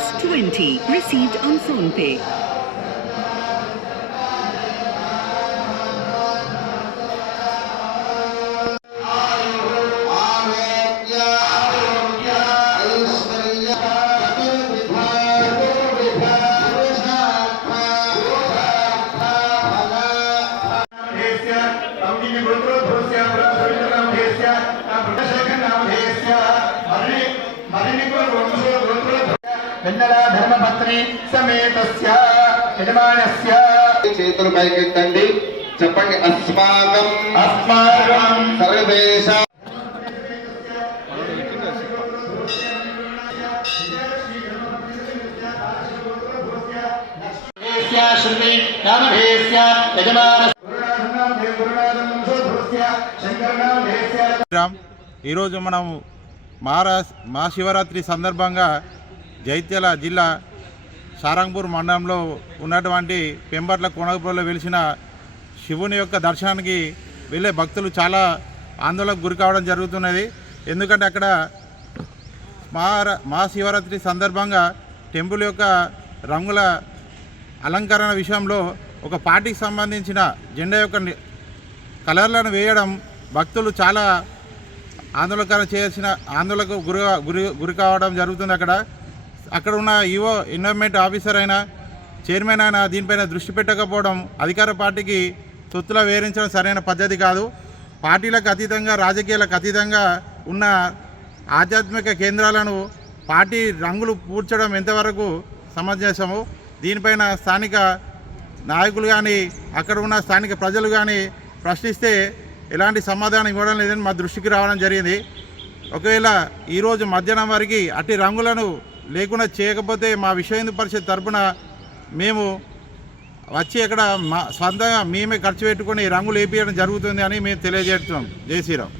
₹20 received on PhonePe. धर्मपत्नी समेतस्य यजमानस्य చేతులు పైకెత్తండి చెప్పండి అస్మాకం సర్వేష శ్రీ రామభేస్య యజమానస్య ఈరోజు మనం మహాశివరాత్రి సందర్భంగా జైత్యాల జిల్లా సారంగపూర్ మండలంలో ఉన్నటువంటి పెంబర్ల కోనగపురంలో వెలిసిన శివుని యొక్క దర్శనానికి వెళ్ళే భక్తులు చాలా ఆందోళనకు గురి కావడం జరుగుతున్నది. ఎందుకంటే అక్కడ మహాశివరాత్రి సందర్భంగా టెంపుల్ యొక్క రంగుల అలంకరణ విషయంలో ఒక పార్టీకి సంబంధించిన జెండా యొక్క కలర్లను వేయడం భక్తులు చాలా ఆందోళనకు గురి కావడం జరుగుతుంది. అక్కడ ఉన్న ఈవో ఎన్విరాన్మెంట్ ఆఫీసర్ అయినా చైర్మన్ అయినా దీనిపైన దృష్టి పెట్టకపోవడం అధికార పార్టీకి తొత్తులా వేరించడం సరైన పద్ధతి కాదు. పార్టీలకు అతీతంగా రాజకీయాలకు అతీతంగా ఉన్న ఆధ్యాత్మిక కేంద్రాలను పార్టీ రంగులు పూడ్చడం ఎంతవరకు సమంజసము? దీనిపైన స్థానిక నాయకులు కానీ అక్కడ ఉన్న స్థానిక ప్రజలు కానీ ప్రశ్నిస్తే ఎలాంటి సమాధానం ఇవ్వడం లేదని మా దృష్టికి రావడం జరిగింది. ఒకవేళ ఈరోజు మధ్యాహ్నం వరకు అట్టి రంగులను లేకుండా చేయకపోతే మా విశ్వ హిందూ పరిషత్ తరపున మేము వచ్చి అక్కడ స్వంతంగా మేమే ఖర్చు పెట్టుకొని రంగులు వేపించడం జరుగుతుంది అని మేము తెలియజేస్తున్నాం. జై శ్రీరామ్.